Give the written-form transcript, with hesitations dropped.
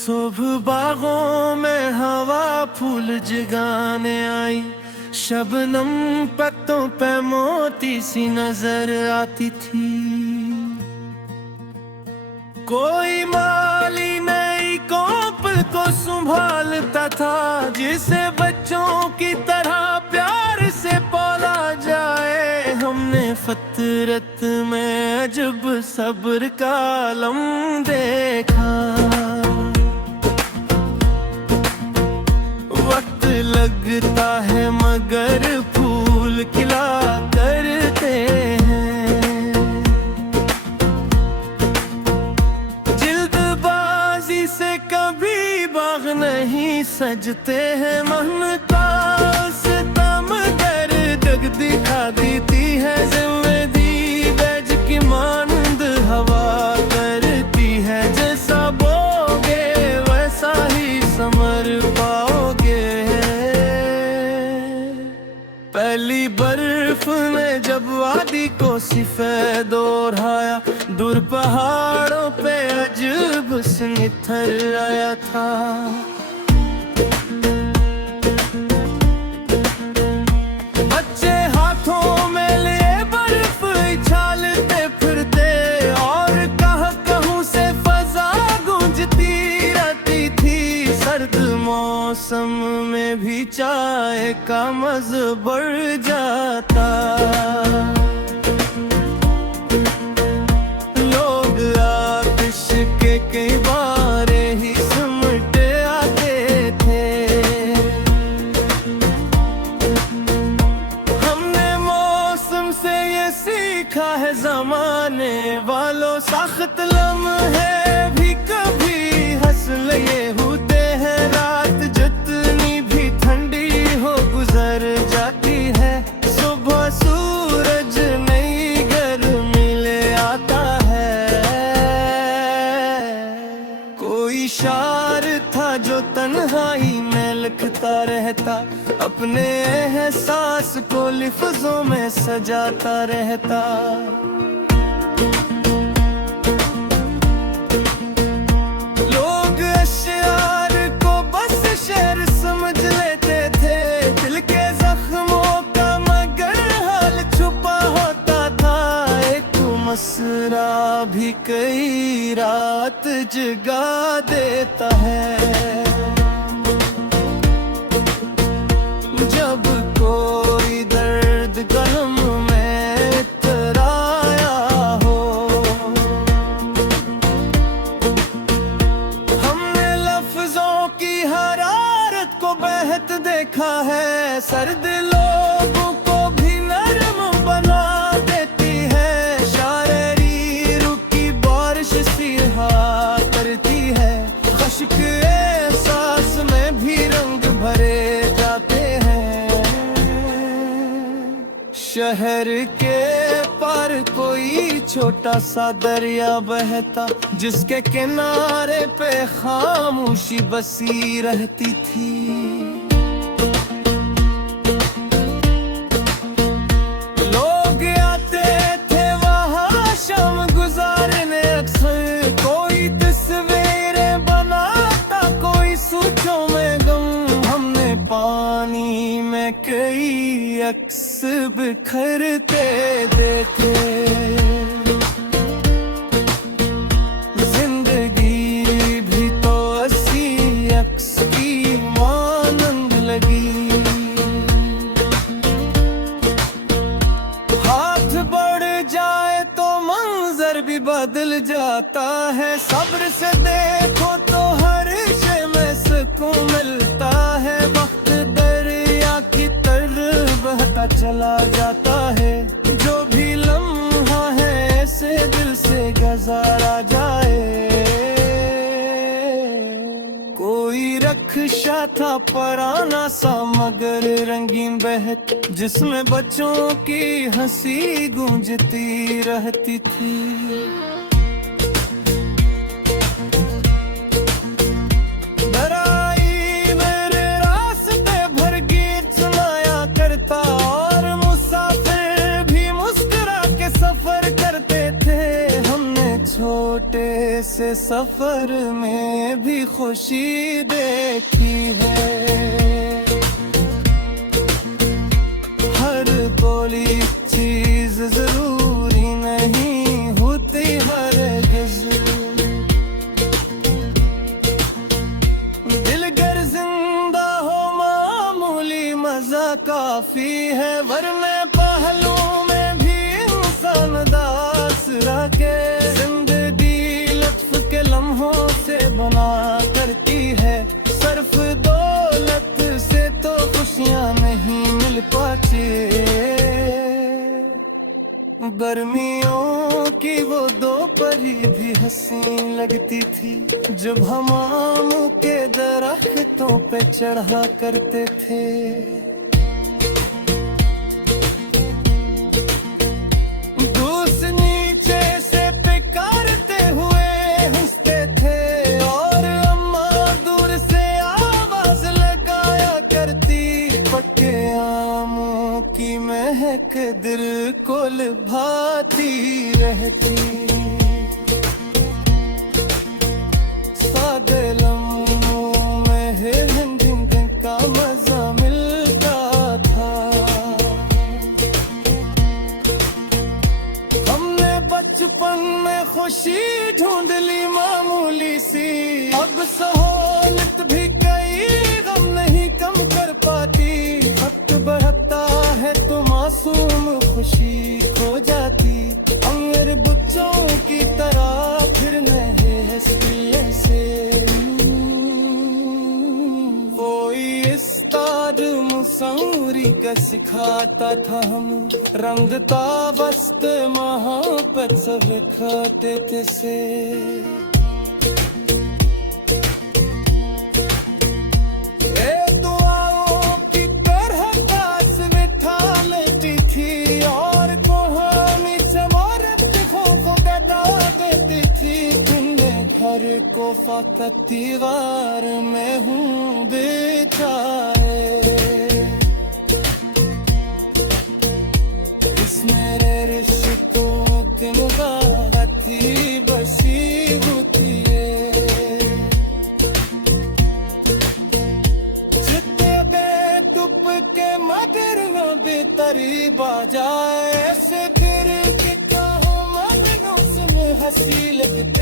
सुबह बागों में हवा फूल जगाने आई, शबनम पत्तों पे मोती सी नजर आती थी। कोई माली नई कोप को संभालता था, जिसे बच्चों की तरह प्यार से पाला जाए। हमने फितरत में अजब सब्र का आलम देखा। वक्त लगता है मगर फूल खिला करते हैं। जिल्दबाजी से कभी बाग नहीं सजते हैं। मन का सितम दर्द दिखा देती है। जिम्मेदी बैज की मानंद हवा करती है। जैसा बोगे वैसा ही समर पाओगे। पहली बर्फ ने जब वादी को सफेद ओढ़ाया, दूर पहाड़ों पे अजब निथर आया था। बच्चे हाथों में लिए बर्फ उछालते फिरते, और कहूं से फजा गूंजती रहती थी। सर्द मौसम में भी चाय का मज़ा बढ़ जाता। लोग आतिश के कई बारे ही सिमट आते थे। हमने मौसम से ये सीखा है, ज़माने वालों सख्त लम्हे भी कभी हंस लिए होते हैं। रात जितनी भी ठंडी हो गुजर जाती है। सुबह सूरज नई गर्मी ले आता है। कोई शार था जो तन्हाई में लिखता रहता, अपने एहसास को लिफ्ज़ों में सजाता रहता। लोग अश्यार को बस शेर समझ लेते थे। दिल के जख्मों का मगर हाल छुपा होता था। एक मसरा भी कई रात जगा देता है। जब कोई दर्द गम में इतराया हो, हमने लफ्जों की हरारत को बहत देखा है। सर्द लोगों को भी नरम बना देती है। शायरी रुकी बारिश सी रहा करती है। अश्क एहसास में भी रंग भरे जाते हैं। शहर के पार कोई छोटा सा दरिया बहता, जिसके किनारे पे खामोशी बसी रहती थी। लोग आते थे वहाँ शाम गुजारने अक्सर। कोई तस्वीरें बनाता, कोई सोचों में गम। हमने पानी में कई अक्स बिखरते देखे। जिंदगी भी तो ऐसी अक्स की मानंद लगी। हाथ बढ़ जाए तो मंजर भी बदल जाता है। सब्र से देखो तो हर शय में सुकून मिलता है। वक्त दरिया की तरह बहता चला जाता है। जो भी लम्हा है ऐसे दिल से गुजारा जाए। कोई रक्षा था पुराना सा मगर रंगीन बहत, जिसमें बच्चों की हंसी गूंजती रहती थी। दराई मेरे रास्ते भर गीत सुनाया करता, और मुसाफिर भी मुस्कुरा के सफर करते थे। हमने छोटे से सफर में भी खुशी देखी है। हर बोली चीज जरूरी नहीं होती हरगिज़, दिल गर जिंदा हो मामूली मजा काफी है, वरने पहलू में भी इंसान दास रखे। जिंदगी लुत्फ के लम्हों से बना करती है, सिर्फ दौलत से तो खुशियां नहीं मिल पाती। गर्मियों की वो दोपहरी भी हसीन लगती थी, जब हम आम के दरख्तों पे चढ़ा करते थे। दूस नीचे से पुकारते हुए हंसते थे, और अम्मा दूर से आवाज लगाया करती। पक्के आमों की महक दिल को लुभाती रहती। सादे लम्हों में हिंद का मजा मिलता था। हमने बचपन में खुशी ढूंढ ली मामूली सी, अब सहूलत भी कई गम नहीं कम कर पाती। वक्त बढ़ता है तो मासूम खुशी खो जाती, अमीर बच्चों की तरह फिर नहीं हंसती ऐसे। कोई उस्ताद मुसौरी का सिखाता था, हम रंगता वस्त मोहब्बत सब खाते थे से। घर को फकत दीवार में हूँ बिछाए, इस मेरे रिश्तों दिन गाती बसी होती है। जितने बेतुप के मगर न बेतरी बाजाए, ऐसे दिल के चाहो मन उसमें हंसी लगती।